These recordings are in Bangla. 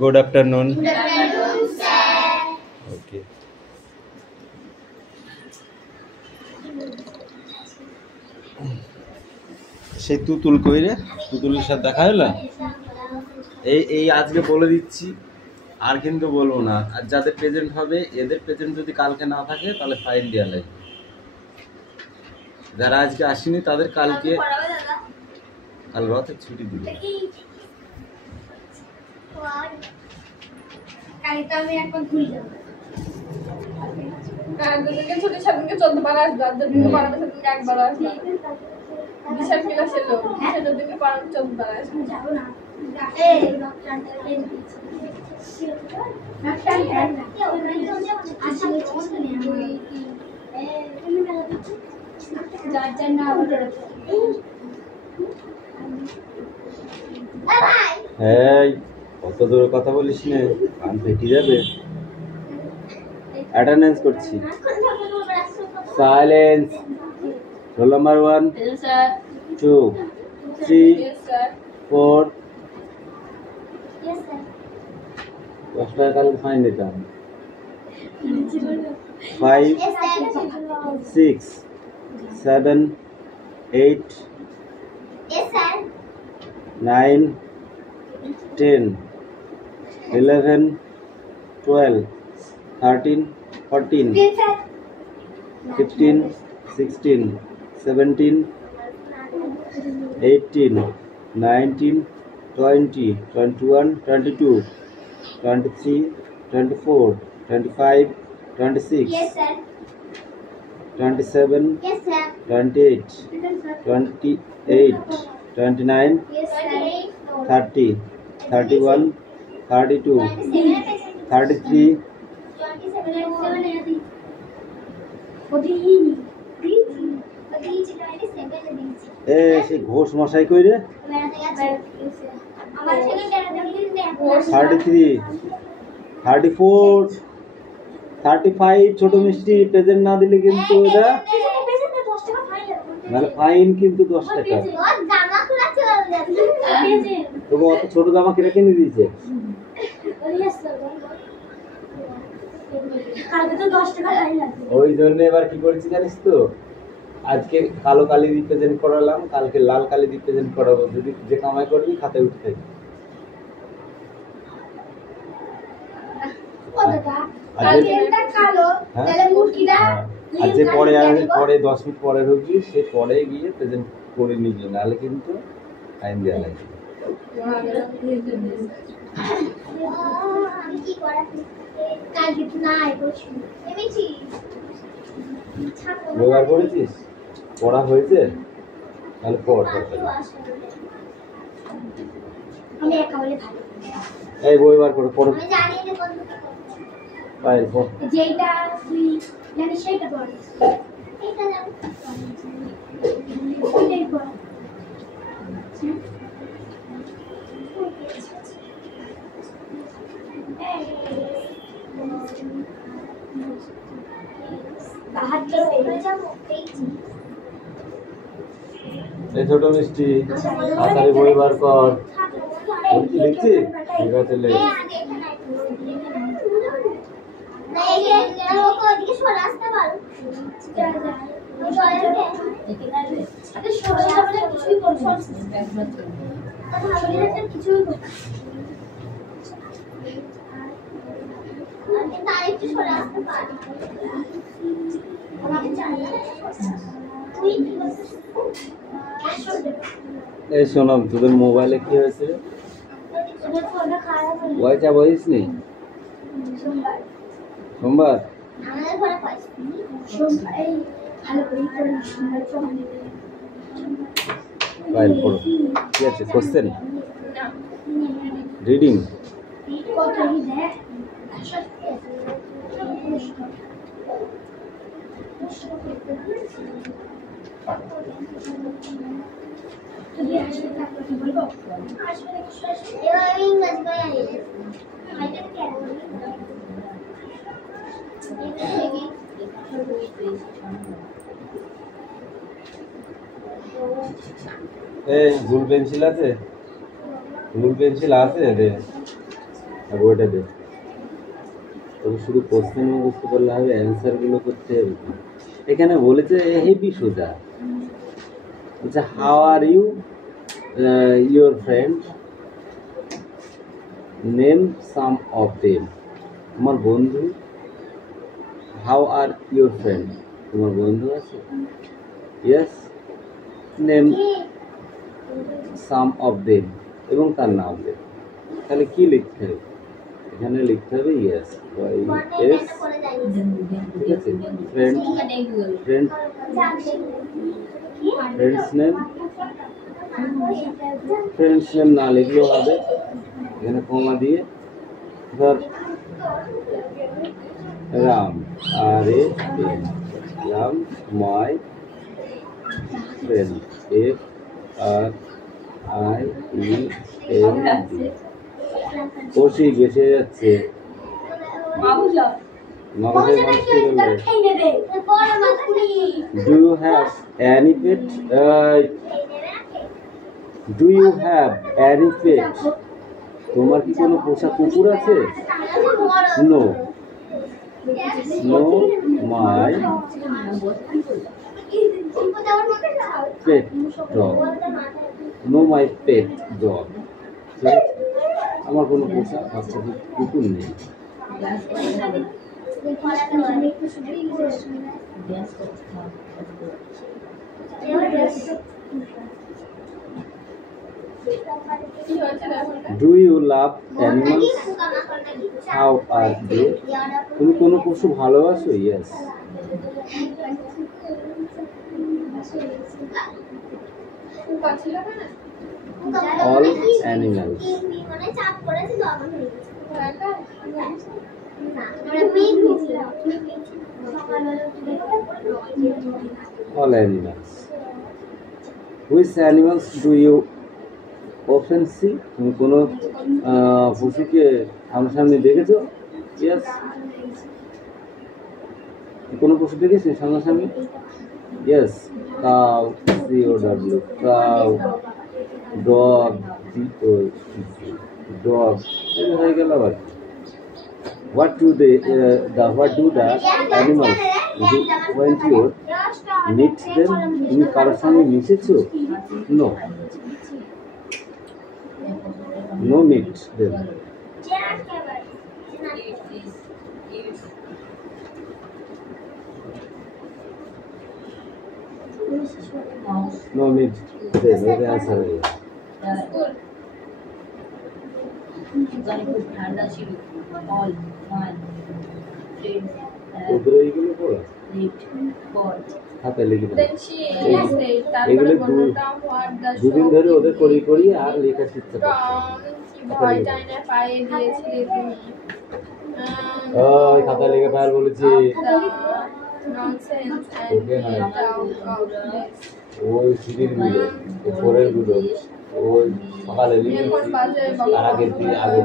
Good afternoon. Good afternoon, sir. Okay. সেই তুতুল কই রে? তুতুলের সাথে দেখা হলো? এই আজকে বলে দিচ্ছি, আর কিন্তু বলবো না। আর যাদের প্রেজেন্ট হবে, এদের প্রেজেন্ট যদি কালকে না থাকে তাহলে ফাইন দেওয়া লাগবে। যারা আজকে আসেনি তাদের কালকে কাল রাতে ছুটি দিবে। কালকে আমি একবার ঘুরে যাব। দুদিনকে ছুটি সাতদিনকে 14 বার আসবে, আর দুদিনকে পড়াবে সেদিনকে একবার আসবে। বিশাল ক্লাস এলো, বিশাল দুদিনকে পড়াবে 14 বার আসবে। যাব না। এই রক্তটা টেন দিচ্ছি। এই কত দূরে কথা বলিস নে, কান ফেটে যাবে। অ্যাটেন্ডেন্স করছি। Silence. Roll number 1 Yes, sir. 2 3 Yes, sir. 4 Yes, sir. 10 টাকা কালকে ফাইন দিতাম। 5 Yes, sir. 6 7 8 Yes, sir. 9 10 11 12 13 14 Yes, sir. 15 16 17 18 19 20 21 22 23 24 25 26 Yes, sir. 27 Yes, sir. 28 28 29 Yes, sir. 30 31 32 33 এ সে ঘোষ মশাই কই রে? 33 34 35 ছোট মিষ্টি প্রেজেন্ট না দিলে কিন্তু এটা মানে ফাইন কিন্তু 10 টাকা। তবু অত ছোট জামা কিনে কিনে দিয়েছে। ওই জন্য এবার কি করেছি জানিস তো, আজকে কালো কালি দিয়ে প্রেজেন্ট করালাম, কালকে লাল কালি দিয়ে প্রেজেন্ট করাবো। যদি যে কামাই করবি খাতায় উঠতে থাকবি। আর যে পরে 10 মিনিট পরে ঢুকবি, সে পরে গিয়ে প্রেজেন্ট করে নিবি, নাহলে কিন্তু ফাইন দেওয়া লাগবে। ব্যবহার করেছিস? পড়া হয়েছে? তাহলে পড়। আমি একা বলে ভালো। এই বই বার করে পড়ো। আমি জানি না কোন ফাইল পড়। যেটা তুই জানিস সেটা পড়। এটা জানি। এটাই পড়। বাহাত্তর হয়ে যাবো দেখছি। এই ছোট মিষ্টি তাড়াতাড়ি বই বার কর। লিখছি? ঠিক আছে লে। এই শোনো, তোদের মোবাইলে কি হয়েছে? ওয়াইটা বলিস নি? সোমবার ফাইল পড়ো। কি আছে কোশ্চেন? রিডিং। এই রুল পেন্সিল আছে? রুল পেন্সিল আছে রে? আর বইটা দে। তবে শুধু কোশ্চেন মুখস্থ করলে হবে, অ্যান্সারগুলো করতে হবে। এখানে বলেছে হেভি সোজা, বলছে how are you your friend, name some of them. তোমার বন্ধু, হাউ আর ইউর ফ্রেন্ড, তোমার বন্ধু আছে? Yes, name some of them, এবং তার নাম দেব। তাহলে কি লিখতে হবে? এখানে লিখতে হবে ইয়েস, এস, ঠিক আছে, friend, friend, friends name, friends name না লিখলেও হবে, এখানে কমা দিয়ে ধর রাম, আর এ Ram, my friend, F R I E N D. কোশি বেঁচে যাচ্ছে, মামাদের মানুষ কি বলবে? Do you have any pet, do you have any pet, তোমার কি কোনো পোষা কুকুর আছে? No, no my pet dog, no my pet dog, আমার কোনো পোষা বাচ্চা কুকুর নেই। Do you love animals, how are দে, তুমি কোনো পশু ভালোবাসো? Yes. All animals, all animals. Which animals do you often see? তুমি কোনো পশুকে সামনাসামনি দেখেছো? Yes. কোনো পশু দেখেছো সামনাসামনি? Yes. Cow, C-O-W, cow, dog, dog. হয়ে গেল আবার। What do the animals do when you meet them? তুমি কারোর সঙ্গে মিশেছো? No. No meet them. No meet them. এটা answer হয়ে গেল। ঠান্ডা ছিল, অল ওয়ান ওদের এইগুলো পড়া হাতে লিখে দাও। এগুলো দুদিন ধরে ওদের করি আর লেখার ইচ্ছা ওই খাতা লিখে ফেল বলেছি। ওই সিটির গুলো, ফোরের গুলো, ওই সকালে লিখেছি, আর আগের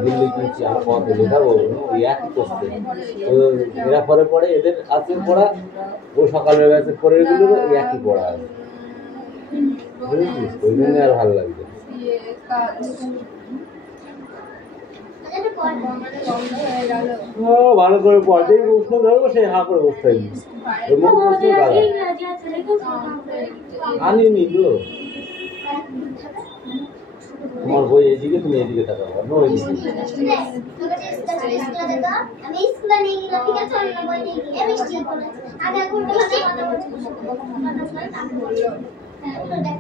দিন লিখেছি, আমার পথে লেখাবো ওই একই করছে। এরা পরে এদের আছে পড়া, ও সকালের ব্যাচে পরের গুলো ওই একই পড়া আছে, বুঝেছিস? ওই জন্য আর ভালো লাগবে। ভালো করে পড়, যেই প্রশ্ন ধরবো সেই হা করে বসতে হবে। ওর মধ্যে প্রশ্ন আনিনি তো, তোমার বই এদিকে, তুমি এদিকে তাকাও, অন্য ওইদিকে।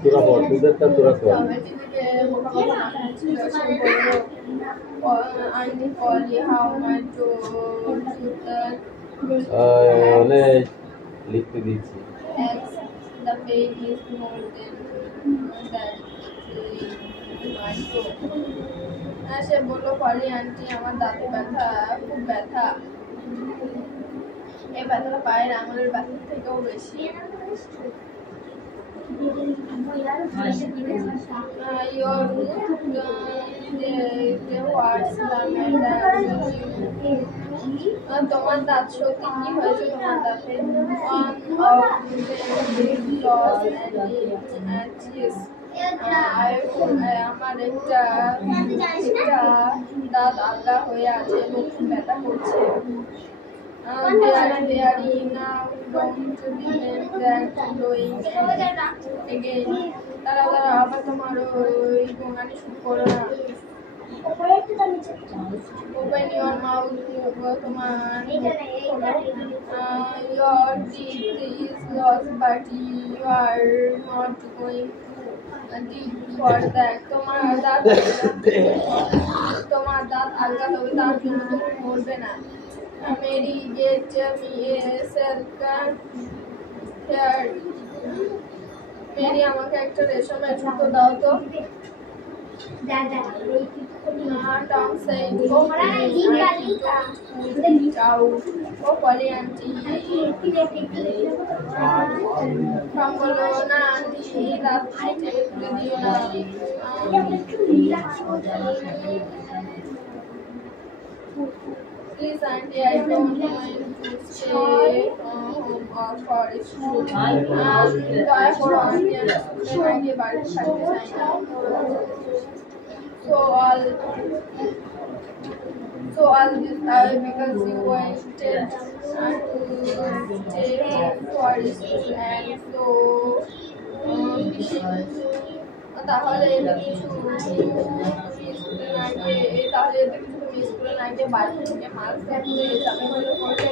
তোরা পড়, তোদেরটা তোরা পড়। অনেক লিখতে দিচ্ছি। সে বললো পলি আন্টি আমার দাঁতে ব্যথা, খুব ব্যথা, এই ব্যথাটা পায়ের আঙুলের ব্যথার থেকেও বেশি। তোমার দাঁত সত্যি কি হয়েছে? তোমার দাঁতে আমার একটা দাঁত আলগা হয়ে আছে এবং খুব ব্যথা করছে। They are now going to be that blowing again. তারা আবার তোমার ওই গানে শুরু করো না। Open your mouth, তোমার your teeth is lost but you are not going to deep for that. তোমার দাঁত আলগা হবে তার জন্য তুমি মরবে না। Mary, get me a second hair. Mary, আমাকে একটা রেশমের জুতো দাও তো। Tom said, oh, oh, Polly auntie. Tom বললো না আন্টি রাত থেকে তুলে দিও না। Please auntie, I don't want to stay home or for school. দয়া করো আন্টি, আমি স্কুলে না গিয়ে বাড়িতে থাকতে চাই না। So all this because you wanted to stay home for school and so তাহলে তুমি স্কুলে না গিয়ে বাড়ি থেকে মাছ ধরতে যাবে বলে করবে।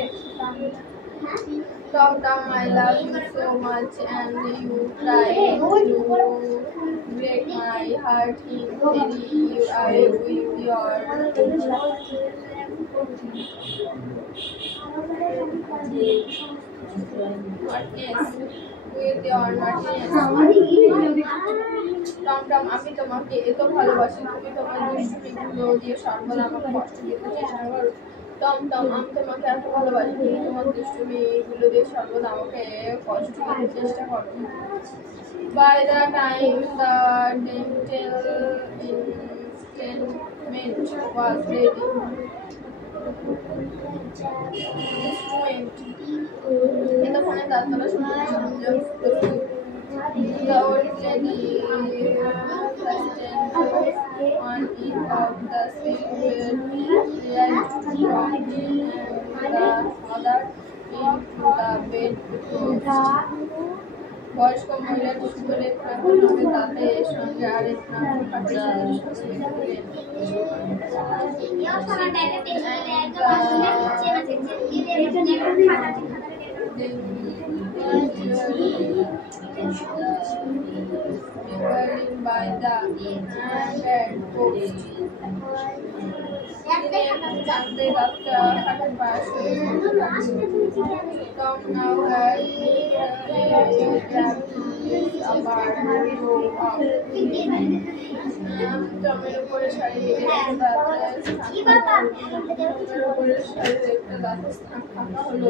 Tom, I love you so much and you try to break my heart in with your Tom, আমি তোমাকে এত ভালোবাসি, তুমি তোমার দুষ্টুমিগুলো দিয়ে সর্বদা আমাকে কষ্ট দিতে চেষ্টা করো। Tom, আমি তোমাকে এত ভালোবাসি, তুমি তোমার দুষ্টুমিগুলো দিয়ে সর্বদা আমাকে কষ্ট দিতে চেষ্টা করো। By the time the dental instrument was ready, এতক্ষণে দাঁতটা সরঞ্জাম প্রস্তুত। The old lady fastened on each of the seat where realized from and the other into the bed closed. বয়স্ক মহিলাটি সুতোর এক প্রান্ত হবে তাদের সঙ্গে আরেক প্রান্ত কাটিয়ে by the bed post. জানতে রাতটা খাটের পাশে Tom now had আবার টমের উপরে শাড়ি উপরে শাড়ির একটা দাঁতের স্থান ফাঁকা হলো।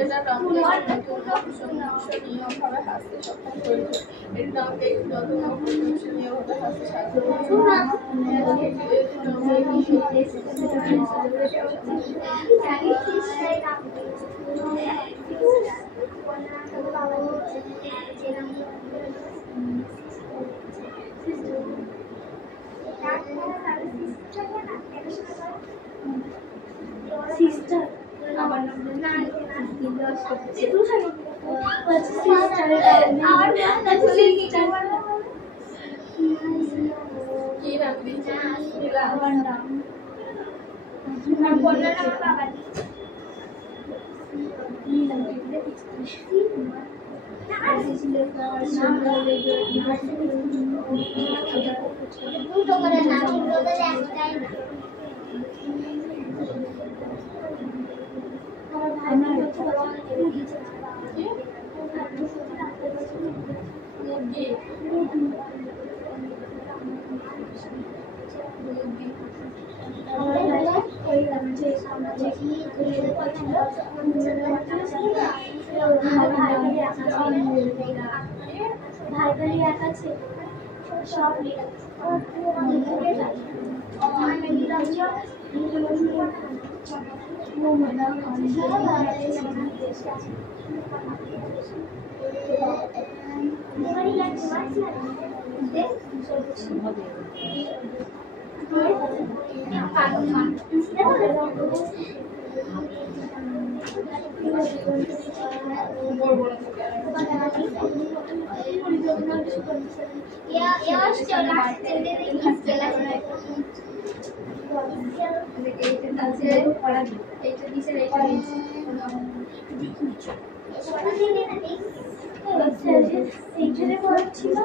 এটা আকর্ষণীয়ভাবে হাসতে সক্ষম করেছে। এটা নতুন আকর্ষণীয়ভাবে হাসতে সাহায্য Sister. কি নাম দিয়েছে? ভাইবালি এক আছে সব এইখানে পড়ছিল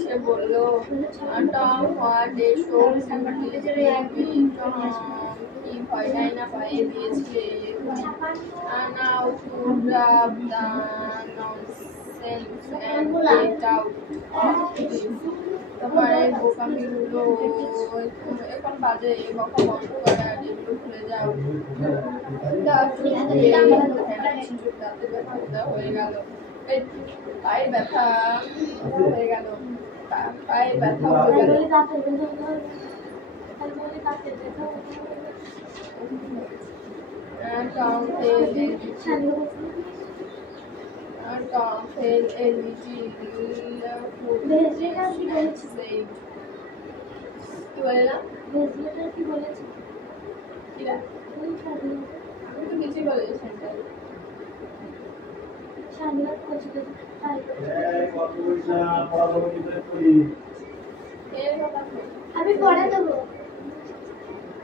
সে বললো কি ভয় নাই না পায়ে দিয়েছে now to grab the nonsense and get out of this. তারপরে বোকামিগুলো এখন বাজে বকা বন্ধ করে আর এগুলো খুলে যাও হয়ে গেল পায়ে ব্যথা হয়ে গেল পায়ে ব্যথা হয়ে গেল Don't fail a little food. কি বলে না? আমি তো কিছুই বলি সেন্টার আমি পড়া দেবো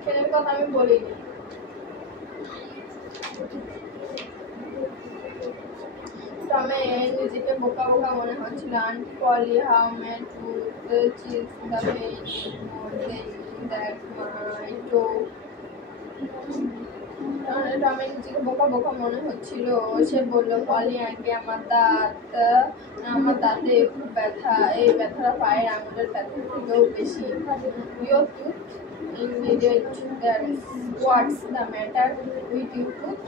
ছেলের কথা আমি বলিনি টমে নিজেকে বোকা বোকা মনে হচ্ছিল aunty Polly how man to cheese the pain more that my toe টমে নিজেকে বোকা বোকা মনে হচ্ছিল সে বলল পলি আন্টি আমার দাঁতে খুব ব্যথা এই ব্যথাটা পায়ের আঙুলের ব্যথার থেকেও বেশি your tooth immediate that what's the matter with you tooth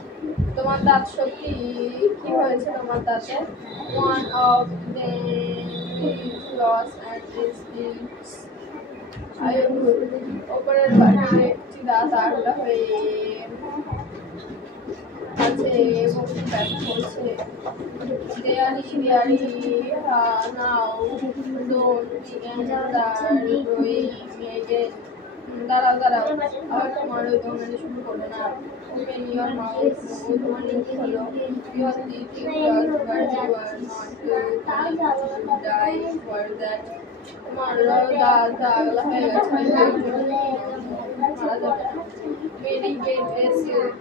তোমার দাঁত সত্যি কি হয়েছে তোমার দাঁতে one of them is lost and is ওপরের বাহিরে একটি দাঁত আলাদা হয়ে আছে এবং ব্যথা করছে দেয়ারি now don't begin the growing again দাঁড়াও আবার তোমার দৌড়ানো শুরু করো না ওপেন ইয়োর মাউথ তোমার মুখ খোলো your teeth but you are not to die for that তোমার দাঁত আগলা হয়ে গেছে মারা যাবে না Mary get a silk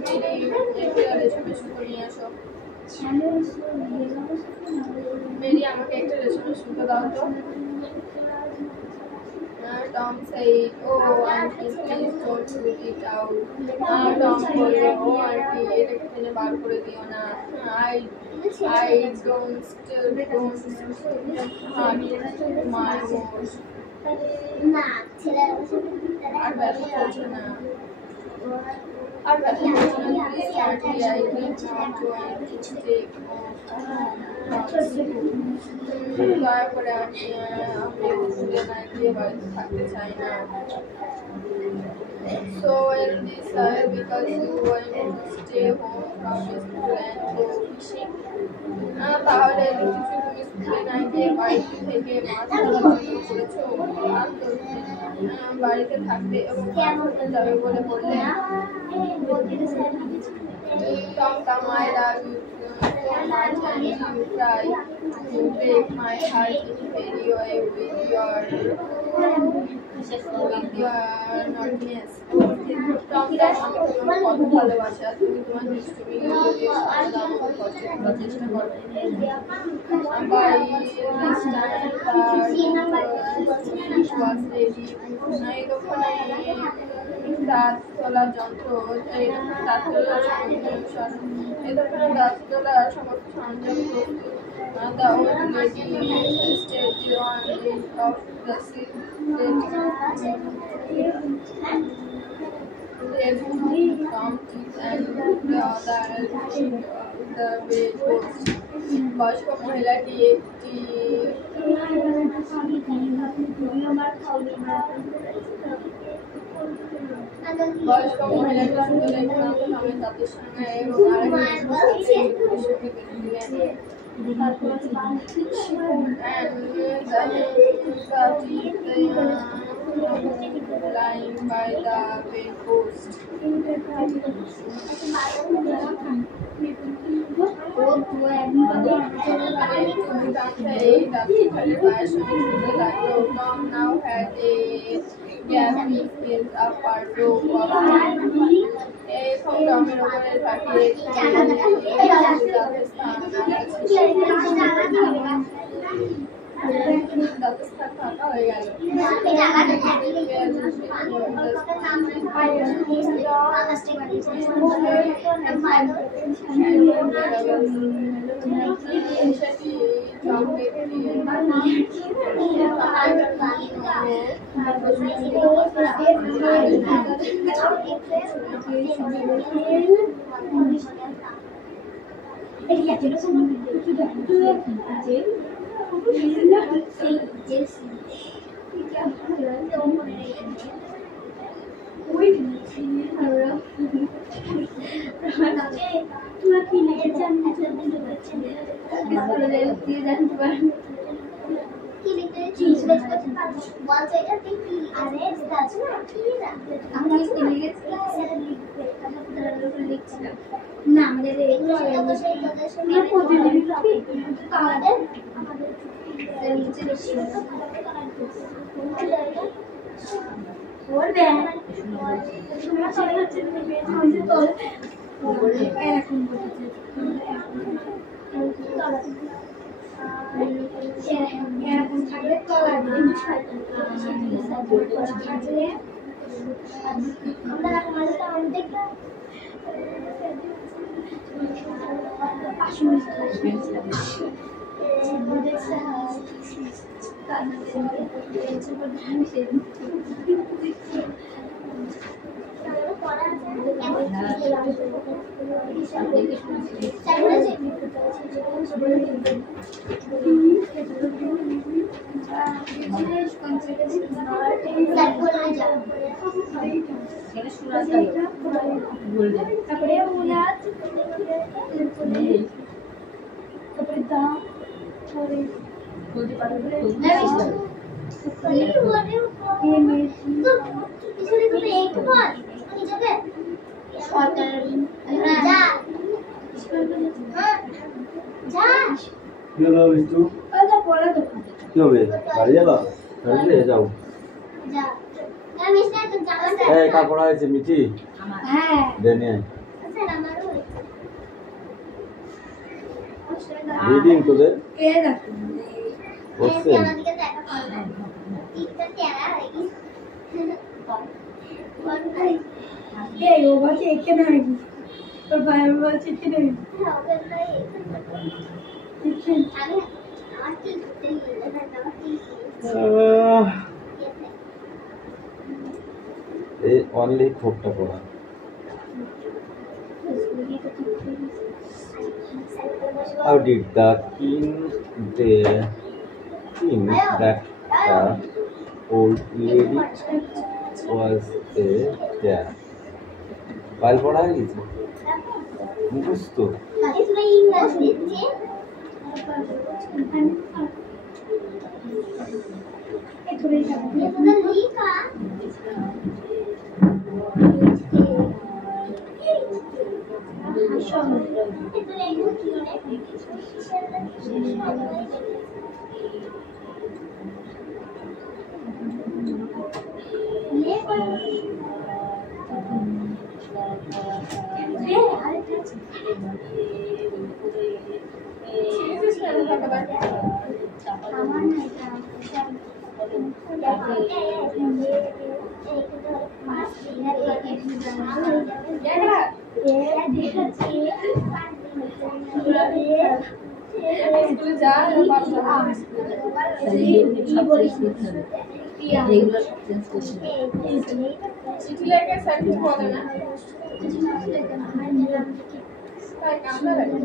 Mary একটা রেশমের সুতো নিয়ে আসো মেরি আমাকে একটা রেশমের সুতো দাও তো Tom said, "Oh, auntie, please don't put it out." Tom বলল, "Oh, auntie, এটাকে ফেলে বার করে দিও না। I don't hurt my nose." আর ব্যথা করছে না। Please, auntie, I need not going to take দয়া করে আমি স্কুলে না গিয়ে বাড়িতে থাকতে চাই না so in this because you want to stay home from school and go fishing তাহলে কিছু তুমি স্কুলে না গিয়ে বাড়িতে থেকে মাছ ধরা বন্ধ করেছো বাড়িতে থাকতে এবং মাছ ধরতে যাবে বলে বললে Tom, I love you so much and you try to break my heart in any way with your with your naughtiness. টমটম আমি তোমাকে কত ভালোবাসি আর তুমি তোমার দুষ্টুমি দিয়ে সর্বদা আমাকে কষ্ট দেওয়ার চেষ্টা করো। By this time the was ready. এতক্ষণে দাঁত তোলার যন্ত্র এতক্ষণে দাঁত তোলার সমস্ত সরঞ্জাম প্রস্তুত। The old lady stayed on the edge of the seat. They pumped it and the bedpost. বয়স্ক মহিলাটি একটি সুন্দর একটি নামের তাদের সঙ্গে এবং আরেকটি সঙ্গে বেঁধে দিলেন। Lying by the bedpost. Tom now had a gap in his upper rope of from Tomer over পাঠিয়ে দাঁতস্থান ফাঁকা হয়ে গেল। সেটি কি হবে? বাড়ি যাবা? বাড়িতে যাও। এই কাপড় আছে মিঠি? হ্যাঁ। দেনে। রিডিং তোদের? কে দেখো? বসছে। এই ও বলছে এখানে আইবি। তোর ভাই বলছে এখানে আইবি। এই অনলি খোপটা পড়া। How did the king that the old lady was there? কাল পড়া হয়ে গেছে মুখস্থ। স্কুলে যা চিঠি লেখে স্যার কিছু বলে না তাই কামড়া লাগে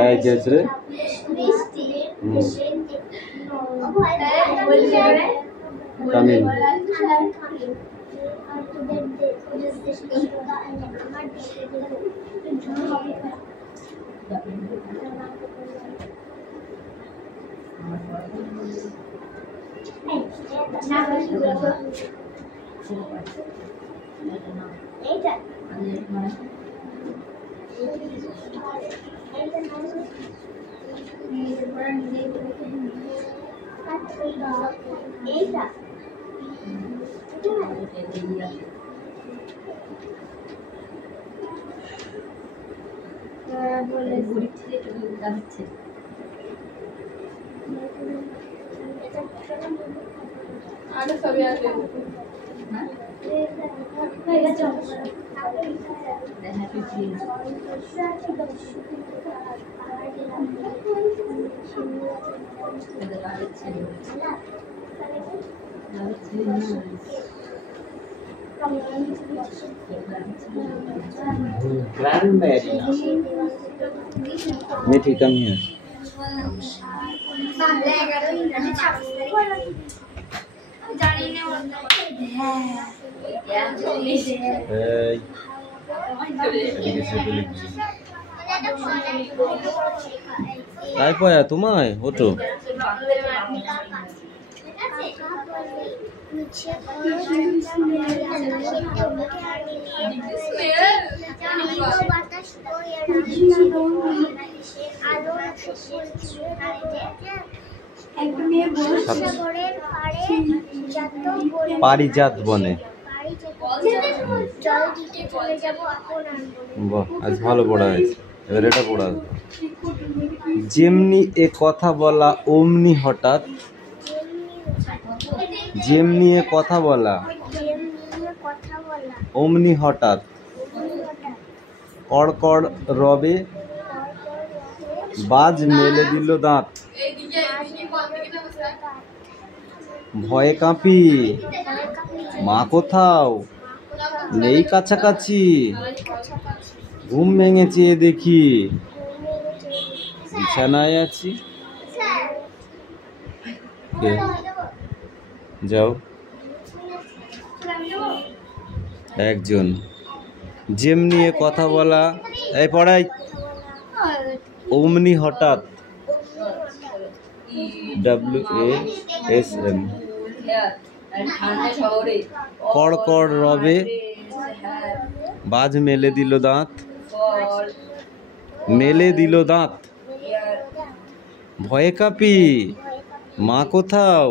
এই যে রে তামিল আরে সবই আছে মিঠি কাম হিয়ার তাই পয়া তোমায় ওটো পারিজাত বনে বাহ আজ ভালো পড়া হয়েছে এবার এটা পড়া যেমনি এ কথা বলা অমনি হঠাৎ যেমনি এ কথা বলা অমনি হঠাৎ কড়কড় রবে বাজ মেলে দিল দাঁত ভয়ে কাঁপি মা কোথাও নেই কাছাকাছি ঘুম ভেঙে চেয়ে দেখি বিছানায় আছি যাও একজন যেমনি এ কথা বলা এই পড়াই অমনি হঠাৎ WASM কড়কড় রবে বাজ মেলে দিল দাঁত মেলে দিল দাঁত ভয়ে কাঁপি মা কোথাও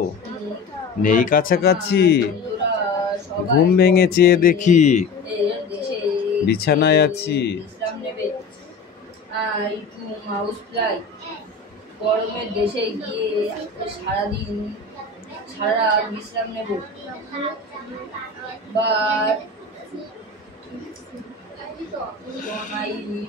নেই কাছাকাছি ঘুম ভেঙে চেয়ে দেখি বিছানায় আছি গরমের দেশে গিয়ে সারাদিন সারা রাত বিশ্রাম নেব but I will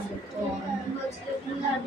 সুতরাং